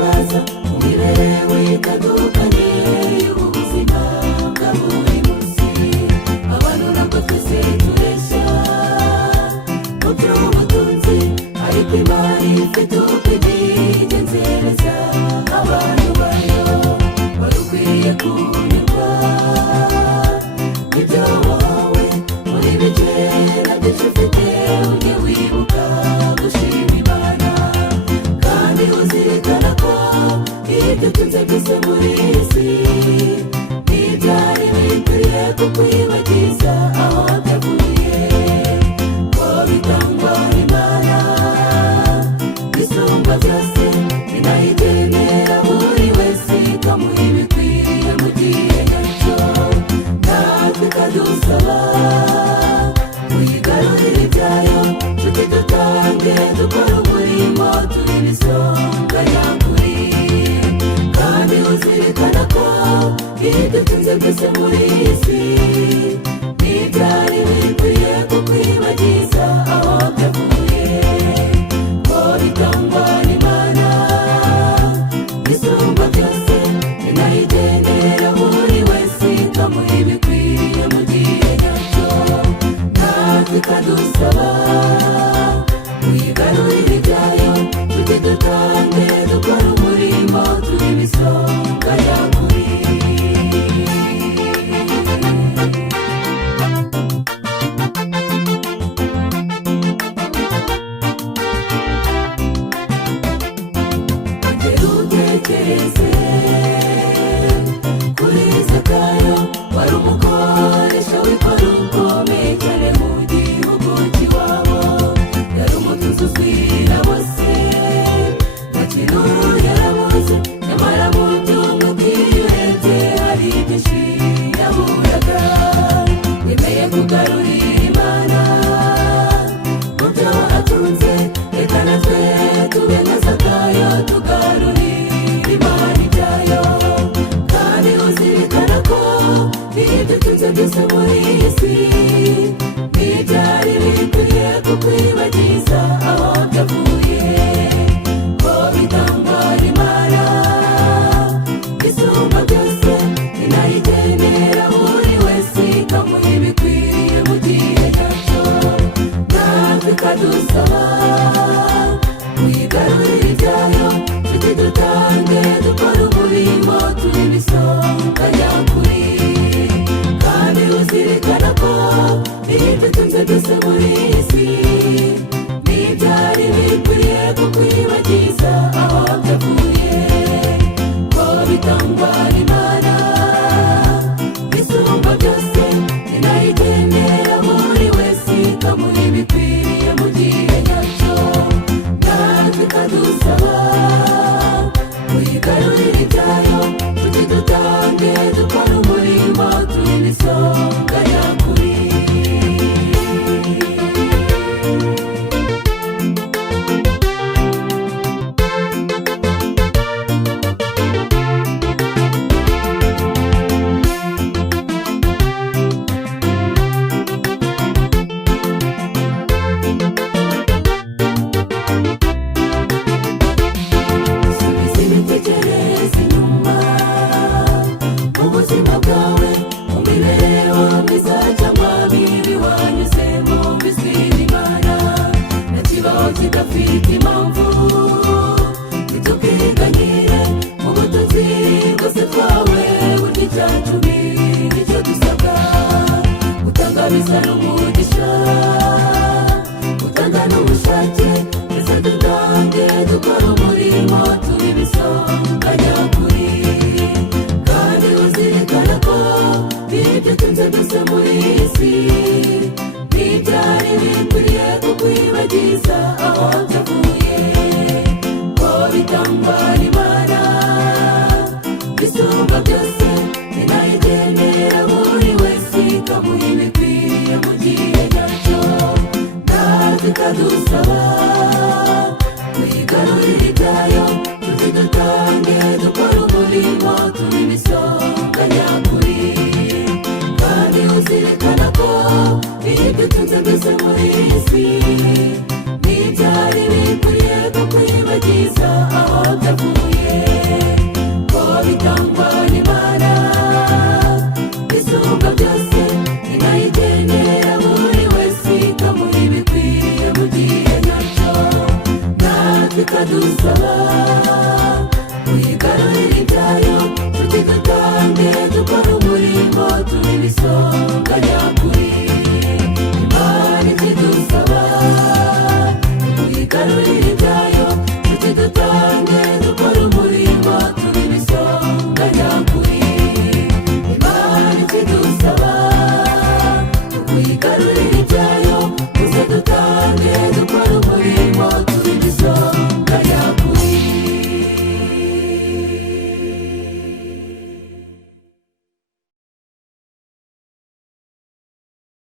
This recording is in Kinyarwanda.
bitangaza mu mibereho itandukanye y'ubuzima bwa buri munsi. Abantu ntabwo twese tureshya mu by'ubutunzi, ariko Imana ifite uko ibigenzereza abantu bayo. Wari ukwiye kunyurwa n'ibyo wahawe, muri bike na byinshi ufite ujye wibuka gushima Imana, kandi uzirikana ko ibyo utunze byose muri iyi si ntibyari bikwiriye kukwibagiza aho byavuye, ko bitangwa n'Imana bisumba byose, inayigenera buri wese ikamuha ibikwiriye mu gihe nyacyo. Natwe ikadusaba kuyigarurira ibyayo, nshuti dutange dukora umurimo turi ibisonga nyakuri, kandi uzirikana ko ibyo utunze byose muri iyi si ntibyari bikwiriye kukwibagiza aho byavuye, ko bitangwa n'Imana bisumba byose, inayigenera buri wese ikamuha ibikwiriye mu gihe nyacyo. Natwe ikadusaba kuyigarurira ibyayo, nshuti dutange dukora umurimo turi ibisonga nyakuri. Ongera utekereze kuri Zakayo, wari umukoresha w'ikora ukomeye cyane mu gihugu cy'iwabo. Yari umutunzi uzwi na bose, nta kintu yarabuze, nyamara mu by'umwuka iyo urebye hari byinshi yaburaga. Yemeye kugarurira Imana mu byo atunze, reka natwe tube nka Zakayo tugarurire Imana ibyayo, kandi uzirikana ko ibyo utunze byose muri iyi si ntibyari bikwiriye kukwibagiza aho byavuye, ko bitangwa n'Imana bisumba byose, inayigenera buri wese ikamuha ibikwiriye mu gihe nyacyo. Natwe ikadusaba kuyigarurira ibyayo, nshuti dutange dukora umurimo turi ibisonga nyakuri, kandi uzirikana ko ibyo utunze byose muri iyi si ntibyari bikwiriye kukwibagiza aho byavuye, ko bitangwa n'Imana bisumba byose, inayigenera buri wese ikamuha ibikwiriye mu gihe nyacyo. Natwe ikadusaba kuyigarurira ibyayo, nshuti dutange dukora umurimo turi ibisonga nyakuri. Subiza ibitekerezo inyuma mu buzima bwawe, mu mibereho myiza cyangwa mibi wanyuzemo, bizwi n'Imana nta kibaho kidafite impamvu. Ntitukiganyire mu butunzi bwose twawe, burya icyacumi nicyo dusabwa, gutanga bisa n'umugisha, gutanga n'ubushake, mbese dutange dukora umurimo turi ibisonga nyakuri, kandi uzirikana ko ibyo utunze byose muri iyi si ntibyari bikwiriye kukwibagiza aho byavuye, ko bitangwa n'Imana bisumba byose, inayigenera buri wese ikamuha ibikwiriye mu gihe nyacyo. Natwe ikadusaba kuyigarurira ibyayo, nshuti dutange dukora umurimo turi ibisonga nyakuri, kandi uzirikana ko ibyo utunze byose muri iyi si